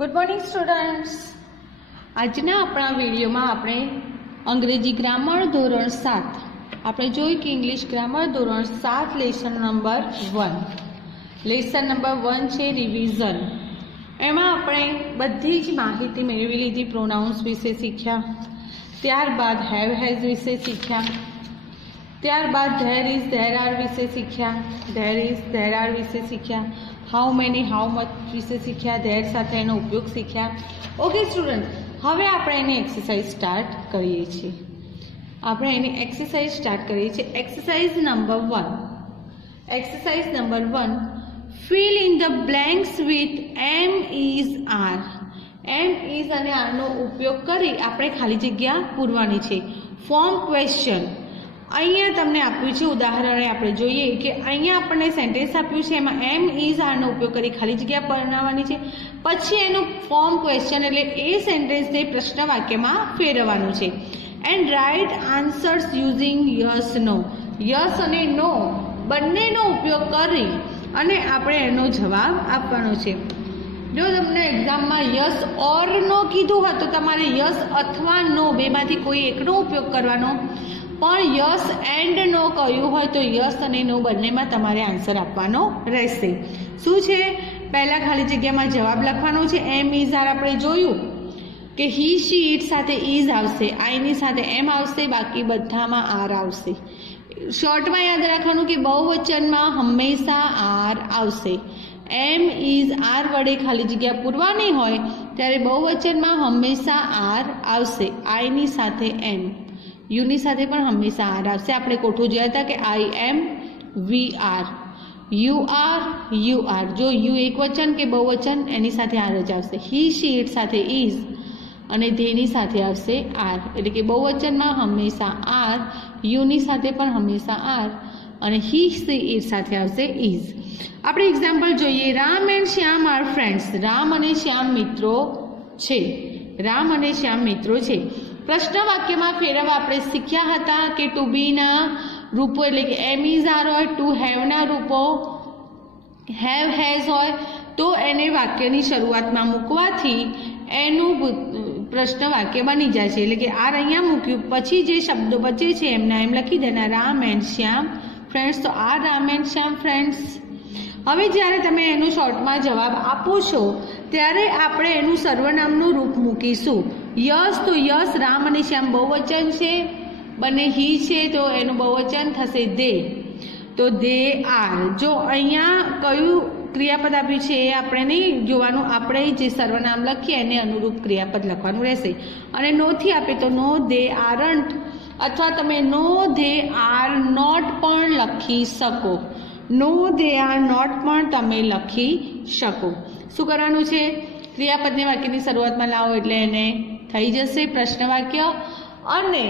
Good morning students. આજના આપણા વિડીયોમાં આપણે અંગ્રેજી ગ્રામર ધોરણ 7 આપણે જોઈ કે ઇંગ્લિશ ગ્રામર ધોરણ 7 લેસન નંબર 1 છે રિવિઝન। એમાં આપણે બધી જ માહિતી મેળવી લીધી। પ્રોનાઉન્સ વિશે શીખ્યા, ત્યારબાદ હેવ હેઝ વિશે શીખ્યા, ત્યારબાદ ધેર ઇઝ ધેર આર વિશે શીખ્યા, ધેર ઇઝ ધેર આર વિશે શીખ્યા, હાઉ મેની હાઉ મચ વિશે શીખ્યા, ધેર સાથે એનો ઉપયોગ શીખ્યા। ઓકે સ્ટુડન્ટ, હવે આપણે એની એક્સરસાઇઝ સ્ટાર્ટ કરીએ છીએ। આપણે એની એક્સરસાઇઝ સ્ટાર્ટ કરીએ છીએ। Exercise number 1 fill in the blanks with am is are. Am is અને આરનો ઉપયોગ કરી આપણે ખાલી જગ્યા પૂરવાની છે। ફોર્મ ક્વેશ્ચન અહીંયા તમને આપ્યું છે। ઉદાહરણે આપણે જોઈએ કે અહીંયા આપણને સેન્ટેન્સ આપ્યું છે, એમાં એમ ઇઝ આરનો ઉપયોગ કરી ખાલી જગ્યા બનાવવાની છે। પછી એનું ફોર્મ ક્વેશ્ચન એટલે એ સેન્ટેન્સને પ્રશ્ન વાક્યમાં ફેરવવાનું છે। And write answers using yes no. Yes અને નો બંનેનો ઉપયોગ કરી અને આપણે એનો જવાબ આપવાનો છે। જો તમને એક્ઝામમાં યસ ઓર નો કીધું હોય તો તમારે યસ અથવા નો બેમાંથી કોઈ એકનો ઉપયોગ કરવાનો, પણ યસ એન્ડ નો કહ્યું હોય તો યસ અને નો બંનેમાં તમારે આન્સર આપવાનો રહેશે। શું છે? પહેલા ખાલી જગ્યામાં જવાબ લખવાનો છે। એમ ઇઝ આર આપણે જોયું કે હી શી ઇટ સાથે ઇઝ આવશે, આઈની સાથે એમ આવશે, બાકી બધામાં આર આવશે। શોર્ટમાં યાદ રાખવાનું કે બહુવચનમાં હંમેશા આર આવશે। એમ ઇઝ આર વડે ખાલી જગ્યા પૂરવાની હોય ત્યારે બહુવચનમાં હંમેશા આર આવશે। આઈની સાથે એમ, યુની સાથે પણ હંમેશા આર આવશે। આપણે કોઠું જોયા હતા કે I am, we are, you are, you are. જો યુ એક વચન કે બહુવચન એની સાથે આર જ આવશે। હી શી ઇટ સાથે ઇઝ અને ધેની સાથે આવશે આર, એટલે કે બહુવચનમાં હંમેશા આર, યુની સાથે પણ હંમેશા આર અને હી શી ઇટ સાથે આવશે ઇઝ। આપણે એક્ઝામ્પલ જોઈએ। Ram and Shyam are friends. Ram અને શ્યામ મિત્રો છે। રામ અને શ્યામ મિત્રો છે। પ્રશ્ન વાક્યમાં ફેરવવા આપણે શીખ્યા હતા કે ટુ બીના રૂપો એટલે કે એમ ઇઝ આર હોય, ટુ હેવના રૂપો હેવ હેઝ હોય તો એને વાક્યની શરૂઆતમાં મૂકવાથી એનું પ્રશ્ન વાક્ય બની જાય છે। એટલે કે આર અહીંયા મૂક્યું, પછી જે શબ્દો બચે છે એમના એમ લખી દેના। રામ એન્ડ શ્યામ ફ્રેન્ડ્સ, તો are Ram and Shyam friends. હવે જ્યારે તમે એનું શોર્ટમાં જવાબ આપો છો ત્યારે આપણે એનું સર્વનામનું રૂપ મૂકીશું। યસ તો યસ, રામ અને શ્યામ બહુવચન છે, બંને હી છે તો એનું બહુવચન થશે દે, તો દે આર। જો અહીંયા કયું ક્રિયાપદ આપ્યું છે એ આપણે નહીં જોવાનું, આપણે જે સર્વનામ લખીએ એને અનુરૂપ ક્રિયાપદ લખવાનું રહેશે। અને નોથી આપે તો નો દે આરન્ટ, અથવા તમે નો દે આર નોટ પણ લખી શકો। નો દે આર નોટ પણ તમે લખી શકો। શું કરવાનું છે? ક્રિયાપદને વાક્યની શરૂઆતમાં લાવો એટલે એને થઈ જશે પ્રશ્ન વાક્ય, અને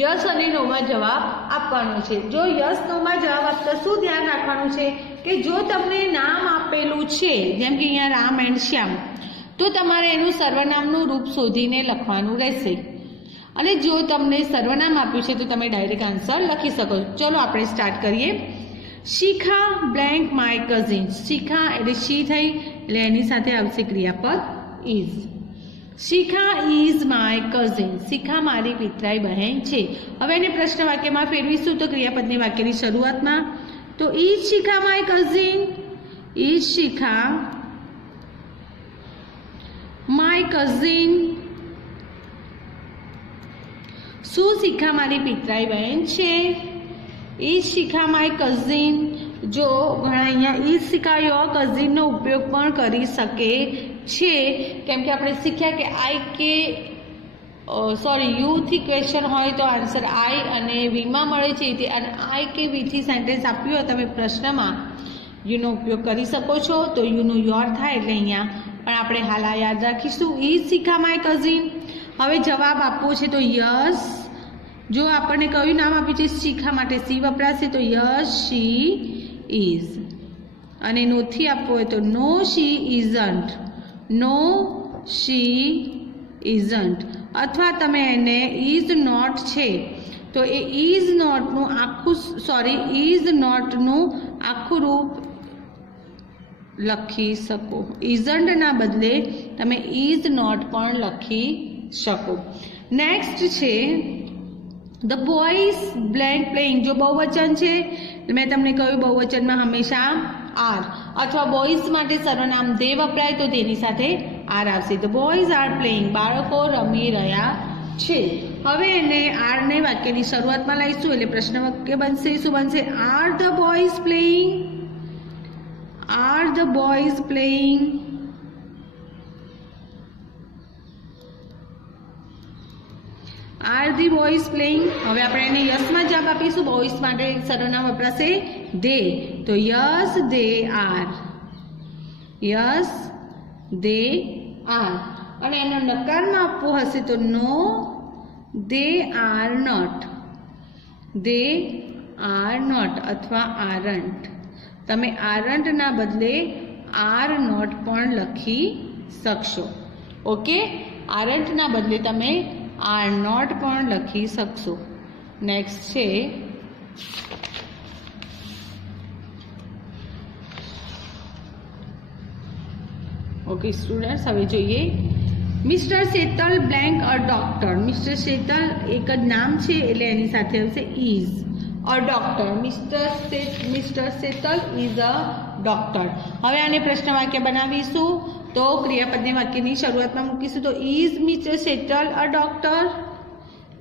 યસ અને નોમાં જવાબ આપવાનો છે। જો યસ નોમાં જવાબ આપતા શું ધ્યાન રાખવાનું છે કે જો તમને નામ આપેલું છે, જેમ કે અહીંયા રામ એન્ડ શ્યામ, તો તમારે એનું સર્વનામનું રૂપ શોધીને લખવાનું રહેશે। અને જો તમને સર્વનામ આપ્યું છે તો તમે ડાયરેક્ટ આન્સર લખી શકો છો। ચલો આપણે સ્ટાર્ટ કરીએ। Shikha blank my cousin. Shikha એટલે શી થઈ એટલે એની સાથે આવશે ક્રિયાપદ is. Shikha is my cousin. Shikha મારી પિતરાઈ બહેન છે। હવે એને પ્રશ્ન વાક્યમાં ફેરવીશું તો ક્રિયાપદની વાક્યની શરૂઆતમાં તો is Shikha my cousin, is Shikha my cousin. શું શિખા મારી પિતરાઈ બહેન છે? Is Shikha my cousin. જો ઘણા અહીંયા ઇઝ શિખા યોર કઝિનનો ઉપયોગ પણ કરી શકે છે, કેમ કે આપણે શીખ્યા કે આઈ કે યુથી ક્વેશ્ચન હોય તો આન્સર આઈ અને વીમાં મળે છે, અને આઈ કે વીથી સેન્ટેન્સ આપ્યું હોય તમે પ્રશ્નમાં યુનો ઉપયોગ કરી શકો છો, તો યુનું યોર થાય એટલે અહીંયા પણ આપણે હાલ આ યાદ રાખીશું। Is Shikha my cousin. હવે જવાબ આપવો છે તો યસ। જો આપણને કયું નામ આપ્યું છે શિખા માટે સી વપરાશે તો યસ શી ઇઝ, અને નોથી આપવો હોય તો નો શી ઇઝન્ટ, નો શી ઇઝન્ટ, અથવા તમે એને ઇઝ નોટ છે તો એ ઇઝ નોટનું આખું રૂપ લખી શકો. ઇઝન્ટ ના બદલે તમે ઇઝ નોટ પણ લખી શકો. નેક્સ્ટ છે ધ બોયઝ બ્લેન્ક પ્લેઇંગ. જો બહુવચન છે, મેં તમને કહ્યું બહુવચનમાં હંમેશા આર અથવા બોયઝ માટે સર્વનામ દે વપરાય તો તેની સાથે આર આવશે. The boys are playing. બાળકો રમી રહ્યા છે. હવે એને આર ને વાક્યની શરૂઆતમાં લાવીશું એટલે પ્રશ્ન વાક્ય બનશે. શું બનશે? Are the boys playing? Are the boys playing? Are the boys playing? હવે આપણે એને યસમાં જવાબ આપીશું. બોયઝ માટે સર્વનામ વપરાશે દે, તો yes they are. Yes they are. અને એનો નકારમાં આપવો હશે તો no they are not. They are not અથવા આરન્ટ. તમે આરન્ટ ના બદલે આર નોટ પણ લખી શકશો. ઓકે, આરન્ટ ના બદલે તમે આર નોટ પણ લખી શકશો. નેક્સ્ટ છે ઓકે સ્ટુડન્ટ્સ, હવે જોઈએ mister Shetal blank a doctor. Mister Shetal એક જ નામ છે એટલે એની સાથે આવશે is. A doctor. Mister Shetal is a doctor. હવે આને પ્રશ્ન વાક્ય બનાવીશું તો ક્રિયાપદને વાક્યની શરૂઆતમાં મૂકીશું. તો ઇઝ મિસ્ટર શેતલ અ ડોક્ટર.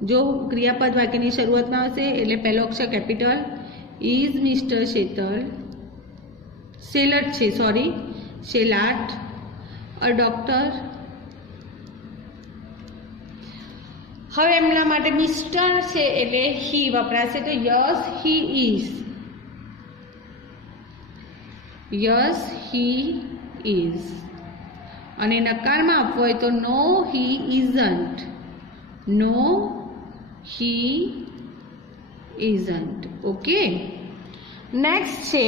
જો ક્રિયાપદ વાક્યની શરૂઆતમાં આવશે એટલે પહેલો અક્ષર કેપિટલ. ઇઝ મિસ્ટર શેતલ શેલટ છે સોરી શેલાટ અ ડોક્ટર. હવે એમના માટે મિસ્ટર છે એટલે હી વપરાશે. તો yes he is. Yes he is. અને નકારમાં આપવો હોય તો no he isn't. No he isn't. Okay, next છે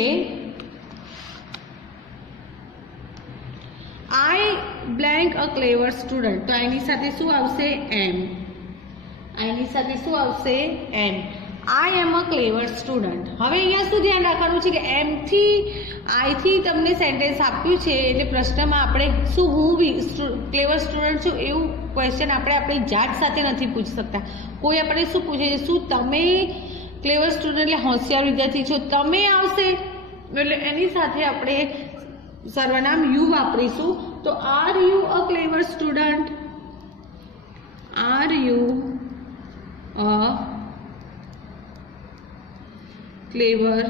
I blank a clever student. તો આની સાથે શું આવશે? એમ. આની સાથે શું આવશે? એમ. આઈ એમ અ ક્લેવર સ્ટુડન્ટ. હવે અહીંયા શું ધ્યાન રાખવાનું છે કે એમથી આઈથી તમને સેન્ટેન્સ આપ્યું છે એટલે પ્રશ્નમાં આપણે શું હું ક્લેવર સ્ટુડન્ટ છું એવું ક્વેશ્ચન આપણે આપણી જાત સાથે નથી પૂછી શકતા. કોઈ આપણે શું પૂછે છે, શું તમે ક્લેવર સ્ટુડન્ટ એટલે હોશિયાર વિદ્યાર્થી છો તમે આવશે એટલે એની સાથે આપણે સર્વનામ યુ વાપરીશું. તો are you a clever student? Are you a clever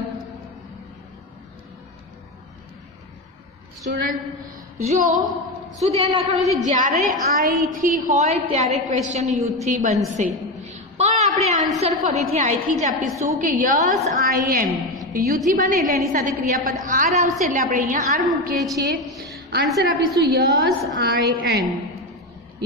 student? જો શું ધ્યાન રાખવાનું છે, જ્યારે આઈથી હોય ત્યારે ક્વેશ્ચન યુથી બનશે, પણ આપણે આન્સર ફરીથી આઈથી જ આપીશું કે યસ આઈ એમ. યુથી બને એટલે એની સાથે ક્રિયાપદ આર આવશે એટલે આપણે અહીંયા આર મૂકીએ છીએ. આન્સર આપીશું yes I M.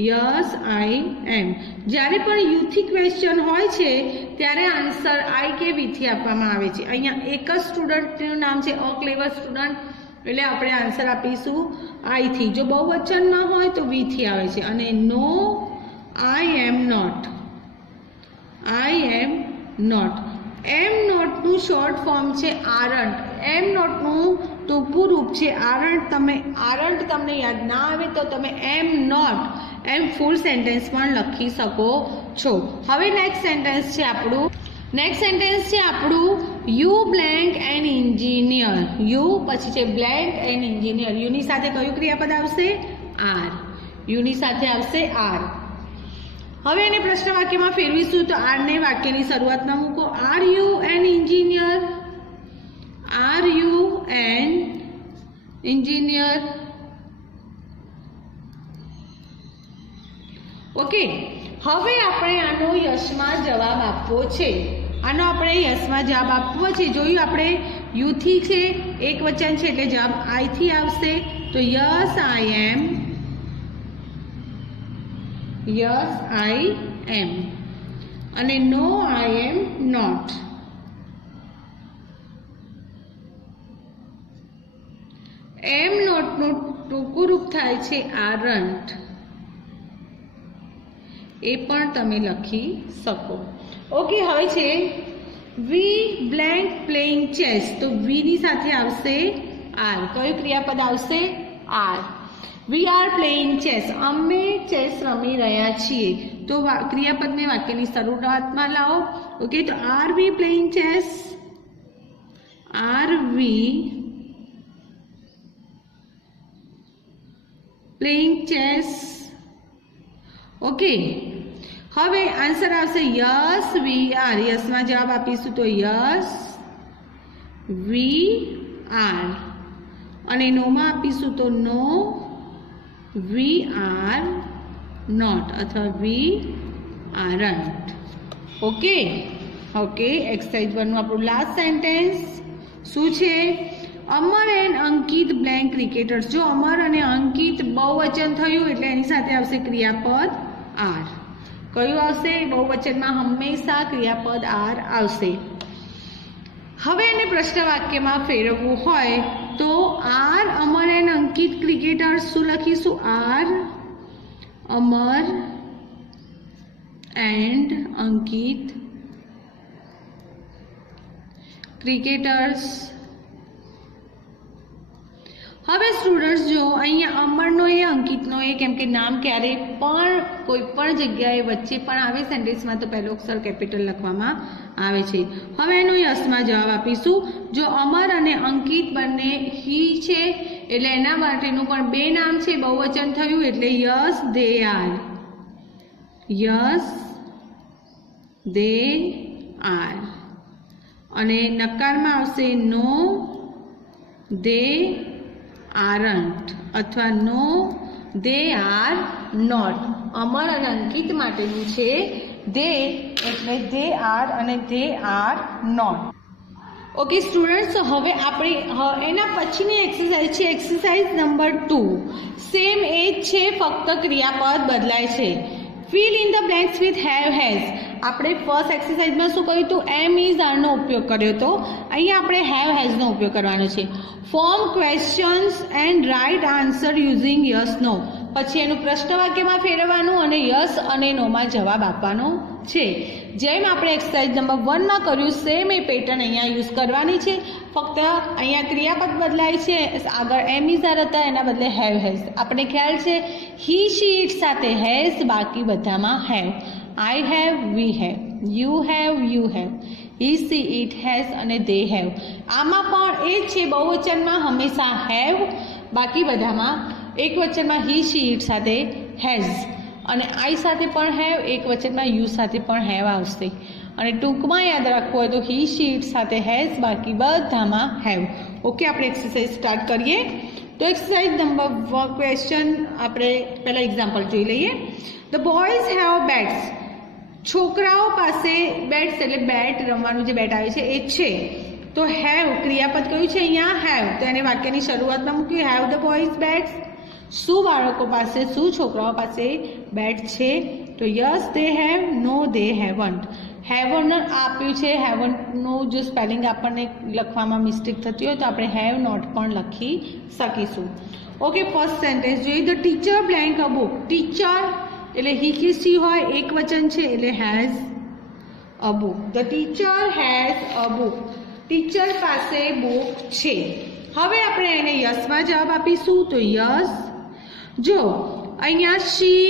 Yes I એમ. જ્યારે પણ યુથી ક્વેશ્ચન હોય છે ત્યારે આન્સર આઈ કે વીથી આપવામાં આવે છે. અહીંયા એક જ સ્ટુડન્ટનું નામ છે અ ક્લેવર સ્ટુડન્ટ એટલે આપણે આન્સર આપીશું આઈથી. જો બહુવચનમાં હોય તો વીથી આવે છે. અને no I am not. I am not. Am નોટનું શોર્ટ ફોર્મ છે આરન્ટ. એમ નોટનું ટૂંકું રૂપ છે આરન્ટ. તમે આરન્ટ તમને યાદ ના આવે તો તમે એમ નોટ એમ ફૂલ સેન્ટેન્સ પણ લખી શકો છો. હવે નેક્સ્ટ સેન્ટેન્સ છે આપણું you blank N engineer. You પછી છે બ્લેન્ક એન એન્જિનિયર. યુની સાથે કયું ક્રિયાપદ આવશે? આર. યુની સાથે આવશે આર. હવે એને પ્રશ્ન વાક્યમાં ફેરવીશું તો આર ને વાક્યની શરૂઆતમાં મૂકો. Are U N engineer? Are U N engineer? Okay, હવે આપણે આનો યશમાં જવાબ આપવો છે. આનો આપણે યશમાં જવાબ આપવો છે. જોયું આપણે યુથી છે એક વચન છે એટલે જવાબ આઈથી આવશે. તો yes I M. Yes I એમ. અને no I am not. Am નોટનું ટૂંકું રૂપ થાય છે આરન્ટ. એ પણ તમે લખી શકો. ઓકે, હવે છે વી બ્લેન્ક પ્લેઇંગ ચેસ. તો વી ની સાથે આવશે આર. કયું ક્રિયાપદ આવશે? Are. We are playing chess. અમે ચેસ રમી રહ્યા છીએ. તો ક્રિયાપદને વાક્યની શરૂઆતમાં લાવો. ઓકે, તો are we playing chess? Are we playing chess? Okay, હવે આન્સર આવશે યસ વી આર. યસમાં જવાબ આપીશું તો યસ વી આર. અને નોમાં આપીશું તો નો વી આર નોટ અથવા વી આરન્ટ. ઓકે ઓકે, એક્સરસાઇઝ 1 નું આપણું લાસ્ટ સેન્ટેન્સ શું છે? અમર એન્ડ અંકિત બ્લેન્ક ક્રિકેટર્સ. જો અમર અને અંકિત બહુવચન થયું એટલે એની સાથે આવશે ક્રિયાપદ આર. કયું આવશે? બહુવચનમાં હંમેશા ક્રિયાપદ આર આવશે. હવે એને પ્રશ્ન વાક્યમાં ફેરવવું હોય તો are Amar and Ankit cricketers શું લખીશું? Are Amar and Ankit cricketers. હવે સ્ટુડન્ટ્સ જો અહીંયા અમરનો એ અંકિતનો એ, કેમ કે નામ ક્યારેય પણ કોઈ પણ જગ્યાએ વચ્ચે પણ આવે સેન્ટેન્સમાં તો પહેલો અક્ષર કેપિટલ લખવામાં આવે છે. હવે એનો યસમાં જવાબ આપીશું. જો અમર અને અંકિત બંને હી છે એટલે એના માટેનું પણ બે નામ છે, બહુવચન થયું એટલે yes they are. Yes they are. અને નકારમાં આવશે નો દે આરન્ટ અથવા નો દે આર નોટ. અમર અને અંકિત માટેનું છે દે એટલે દે આર અને they are not. Okay students, હવે આપણે એના પછીની એક્સરસાઇઝ છે એક્સરસાઇઝ નંબર 2. સેમ એ જ છે, ફક્ત ક્રિયાપદ બદલાય છે. Fill in the blanks with have has. આપણે ફર્સ્ટ એક્સરસાઇઝમાં શું કર્યું હતું? એમ ઇઝ આરનો ઉપયોગ કર્યો હતો. અહીંયા આપણે હેવ હેઝનો ઉપયોગ કરવાનો છે. Form questions and write answer using yes no. પછી એનું પ્રશ્ન વાક્યમાં ફેરવવાનું અને યસ અને નોમાં જવાબ આપવાનો છે. જેમ આપણે એક્સરસાઇઝ નંબર 1 માં કર્યું સેમ એ પેટર્ન અહીંયા યુઝ કરવાની છે. ફક્ત અહીંયા ક્રિયાપદ બદલાય છે. આગળ એમ ઇઝ આર હતા એના બદલે હેવ હેઝ. આપણે ખ્યાલ છે હી શી ઇટ સાથે હેઝ, બાકી બધામાં have. I have, we have, you have, you have, he she it has અને દે હેવ. આમાં પણ એ જ છે, બહુવચનમાં હંમેશા હેવ, બાકી બધામાં એકવચનમાં હી શી ઇટ સાથે હેઝ અને આઈ સાથે પણ હેવ, એકવચનમાં યુ સાથે પણ હેવ આવશે. અને ટૂંકમાં યાદ રાખવું હોય તો હી શી ઇટ સાથે હેઝ, બાકી બધામાં હેવ. ઓકે, આપણે એક્સરસાઇઝ સ્ટાર્ટ કરીએ. તો એક્સરસાઇઝ નંબર 1 ક્વેશ્ચન આપણે પહેલા એક્ઝામ્પલ જોઈ લઈએ. ધ બોયઝ હેવ બેટ્સ. છોકરાઓ પાસે બેટ્સ એટલે બેટ રમવાનું જે બેટ આવે છે એ છે. તો હેવ ક્રિયાપદ કયું છે અહીંયા? હેવ. તો એને વાક્યની શરૂઆતમાં મૂક્યું હેવ ધ બોયઝ બેટ્સ. શું બાળકો પાસે, શું છોકરાઓ પાસે બેટ છે? તો yes they have, no they haven't. Haven't આપ્યું છે, હેવનનું જો સ્પેલિંગ આપણને લખવામાં મિસ્ટેક થતી હોય તો આપણે હેવ નોટ પણ લખી શકીશું. ઓકે, ફર્સ્ટ સેન્ટેન્સ જોઈએ. The teacher blank a book. Teacher એટલે હી કે સી હોય, એક વચન છે એટલે has a book. The teacher has a book. Teacher પાસે બુક છે. હવે આપણે એને યસમાં જવાબ આપીશું તો યસ. જો અહીંયા she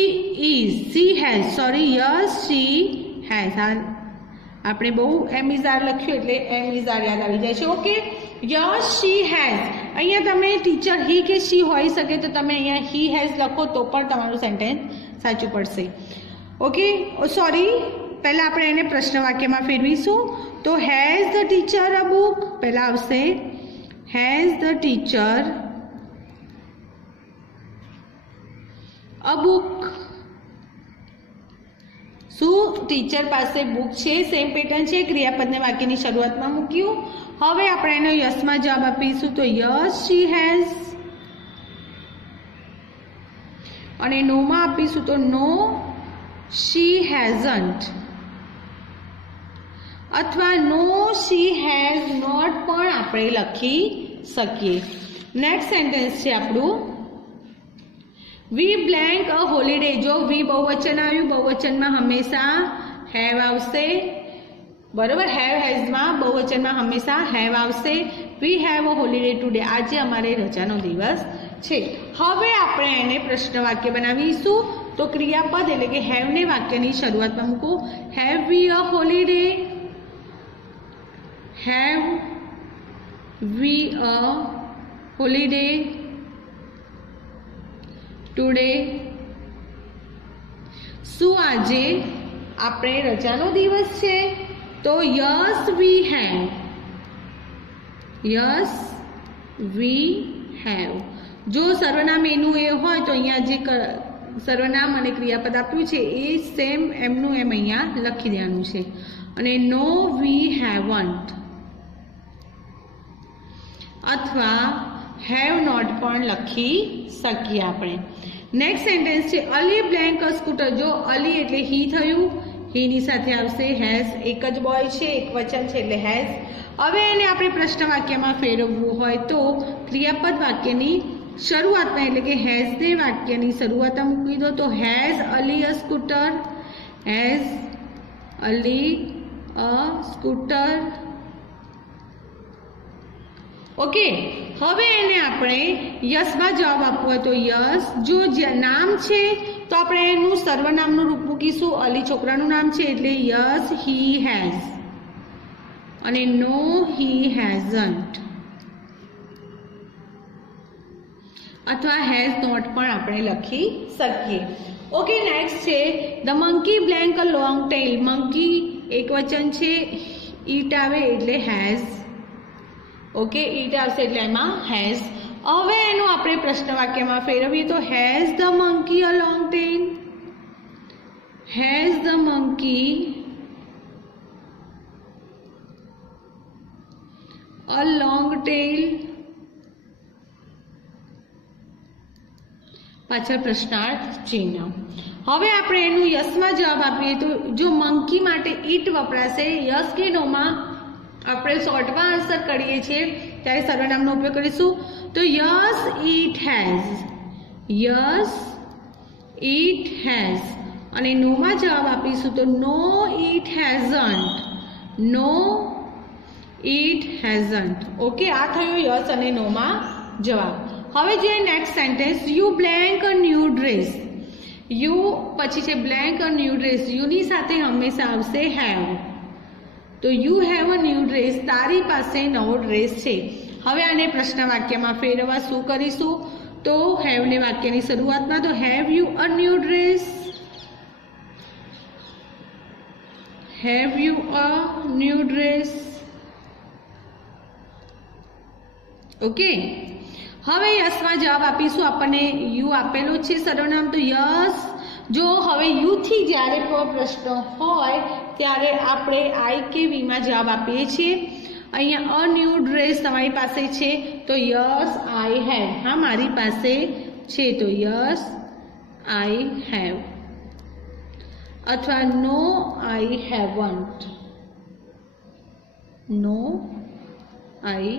is, she has, sorry yes she has. આપણે બહુ એમ ઇઝ આર લખ્યું એટલે એમ ઇઝ આર યાદ આવી જાય છે. Okay, yes she has. અહીંયા તમે ટીચર હી કે શી હોઈ શકે તો તમે અહીંયા હી હેઝ લખો તો પણ તમારું સેન્ટેન્સ સાચું પડશે. ઓકે, સોરી, પહેલાં આપણે એને પ્રશ્ન વાક્યમાં ફેરવીશું. તો has the teacher a book. પહેલાં આવશે has the teacher a book. શું ટીચર પાસે બુક છે? સેમ પેટર્ન છે, ક્રિયાપદને વાક્યની શરૂઆતમાં મૂક્યું. હવે આપણે એનો યસમાં જવાબ આપીશું તો યસ શી હેઝ. અને નોમાં આપીશું તો નો શી હેઝન્ટ અથવા નો શી હેઝ નોટ પણ આપણે લખી શકીએ. નેક્સ્ટ સેન્ટેન્સ છે આપણું વી બ્લેન્ક અ હોલિડે. જો વી બહુવચન આવ્યું, બહુવચનમાં હંમેશા હેવ આવશે. બરોબર, હેવ હેઝમાં બહુવચનમાં હંમેશા હેવ આવશે. We have a holiday today, आज अमारे रजानो दिवस छे। हवे आपणे एने प्रश्न वाक्य बनावीशुं। तो क्रियापद एटले के हेव ने वाक्यनी शरूआतमां मूको। Have we a holiday, have we a holiday today. શું આજે આપણે રજાનો દિવસ છે? તો yes we have, yes we have. જો સર્વનામ એનું એ હોય તો અહીંયા જે સર્વનામ અને ક્રિયાપદ આપ્યું છે એ સેમ એમનું એમ અહીંયા લખી દેવાનું છે। અને નો વી હેવન્ટ અથવા હેવ નોટ પણ લખી શકીએ આપણે। नेक्स्ट सेंटेन्स है अली ब्लेंक अ स्कूटर। जो अली एटले ही थयुं, ही नी साथे आवशे हेज। एक ज बॉय छे, एक वचन छे एटले हेज। हवे एने आपणे प्रश्न वाक्यमां फेरवવું હોય तो क्रियापद वाक्यनी शरूआतमां एटले के हेज ने वाक्यनी शरूआतमां मूकी दो। तो हेज अली अ स्कूटर, हेज अली अ स्कूटर। ओके, हवे एने आपणे यस में जवाब आपवो होय तो यस। जो नाम छे तो आपणे एनुं सर्वनामनुं रूप मूकीशुं। अली छोकरानुं नाम छे एटले यस ही हेज अने नो ही हेजंट अथवा हेज नॉट पण आपणे लखी सकीए। ओके, नेक्स्ट छे the monkey blank a long tell. Monkey एक वचन छे, ईट आवे एटले हेज। ओके, ईट आवशे एटले एमां हेज। हवे एनुं आपणे प्रश्न वाक्यमां फेरवीए तो has the monkey a long tail, has the monkey a long tail. पाछळ प्रश्नार्थ चिन्ह। हवे आपणे एनुं यस में जवाब आपीए तो जो मंकी माटे ईट वपराशे, यस के नो मां આપણે શોર્ટમાં આન્સર કરીએ છીએ ત્યારે સર્વનામનો ઉપયોગ કરીશું। તો yes it has, yes it has. અને નોમાં જવાબ આપીશું તો no it hasn't, no it hasn't. Okay, આ થયો યસ અને નોમાં જવાબ। હવે જે next sentence you blank a new dress. You પછી છે બ્લેન્ક અ ન્યૂ ડ્રેસ। યુની સાથે હંમેશા આવશે હેવ। तो you have a new dress, तारी पासे नवो ड्रेस छे। हवे आने प्रश्न वाक्यमां फेरवा शुं करीशुं तो हेव ने वाक्यनी शरूआतमां तो have you a new dress, have you a new dress. Okay, हवे यस में जवाब आपीशुं। आपणे यू आपेलो छे सर्वनाम तो यस। जो हवे यू थी ज्यारे प्रश्न होय त्यारे आपणे आई के वी में जवाब आपीए छीए। अहींया अ न्यू ड्रेस तमारी पासे छे तो यस आई हेव। हाँ, मारी पासे छे तो यस आई हेव अथवा नो आई हेवंट, नो आई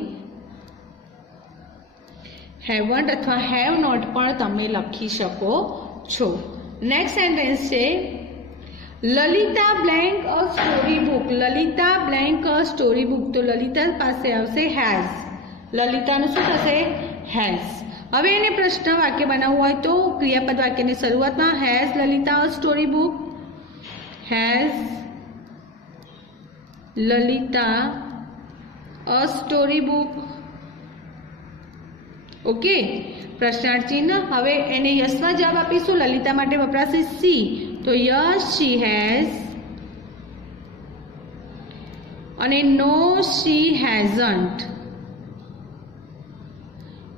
हेवंट अथवा हेव नॉट पण तमे लखी शको छो। नेक्स्ट सेंटेन्स है ललिता ब्लेंक अ स्टोरी बुक। ललिता ब्लेंक अ स्टोरी बुक। तो ललिता पासे आवशे हेज। ललितानुं शुं थशे? हेज। हवे एने प्रश्न वाक्य बनाववुं होय तो क्रियापद वाक्यनी शरूआतमां has Lalita a story book, has Lalita a story book. Okay, प्रश्नार्थ चिन्ह। हवे एने यस में जवाब आपीशुं। ललिता माटे वपराशे सी तो यस शी हेज अने no she hasn't,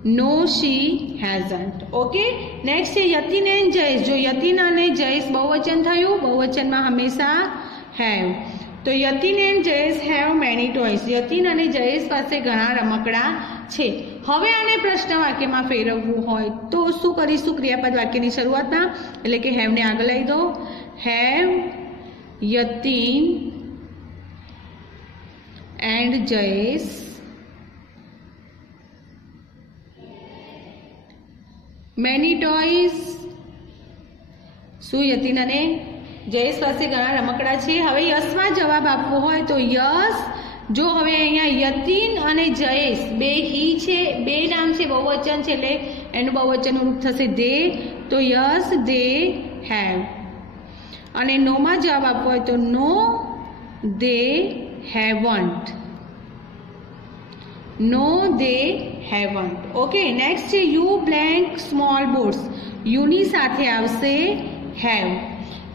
no she hasn't. Okay, next है यतीन एंड जयेश। जो यतीन अने जयेश बहुवचन थयुं, बहुवचन में हमेशा हेव। तो Yatin and Jayesh have many toys. Yatin अने जयेश पासे घणा रमकड़ा छे। हवे आने प्रश्न वाक्यमां फेरवવું હોય તો શું કરીશું? ક્રિયાપદ વાક્યની શરૂઆતમાં એટલે કે હેવ ને આગળ લઈ દો। Have Yatin and Jayesh many toys. શું યતીન અને જયેશ પાસે ઘણા રમકડા છે? હવે યસમાં જવાબ આપવો હોય તો યસ જો હવે અહીંયા યતીન અને જયેશ બે હી છે, બે નામ છે, બહુવચન છે એટલે એનું બહુવચનનું રૂપ થશે દે. તો યસ દે હેવ. અને નોમાં જવાબ આપવો હોય તો no they haven't. No they haven't. Okay, next છે યુ બ્લેન્ક સ્મોલ બોટ્સ. યુની સાથે આવશે હેવ.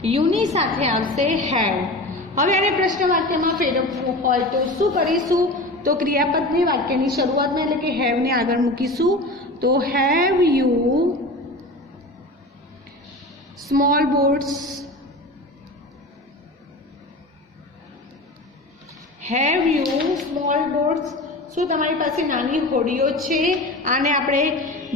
યુની સાથે આવશે હેવ. હવે આને પ્રશ્ન વાક્યમાં ફેરવવું હોય તો શું કરીશું? તો ક્રિયાપદની વાક્યની શરૂઆતમાં એટલે કે હેવને આગળ મૂકીશું. તો have you small boats. Have you small boats. શું તમારી પાસે નાની હોડીઓ છે? આને આપણે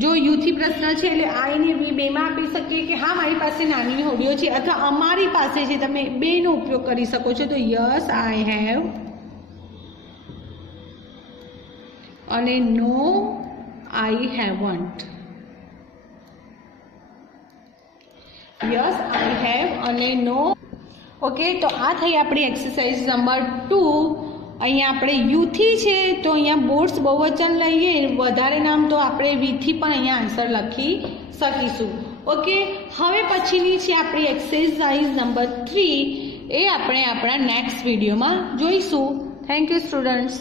જો યુથી પ્રશ્ન છે એટલે આઈ ને વી બેમાં આપી શકીએ કે હા મારી પાસે નાની હોડીઓ છે, અથવા અમારી પાસે છે. તમે બેનો ઉપયોગ કરી શકો છો. તો યસ આઈ હેવ અને no I haven't. Yes I have અને નો. ઓકે, તો આ થઈ આપણી એક્સરસાઇઝ નંબર 2. અહીંયા આપણે યુથી છે તો અહીંયા બોટ્સ બહુવચન લઈએ, વધારે નામ તો આપણે વીથી પણ અહીંયા આન્સર લખી શકીશું. ઓકે, હવે પછીની છે આપણી એક્સરસાઇઝ નંબર 3. એ આપણે આપણા નેક્સ્ટ વિડીયોમાં જોઈશું. Thank you students.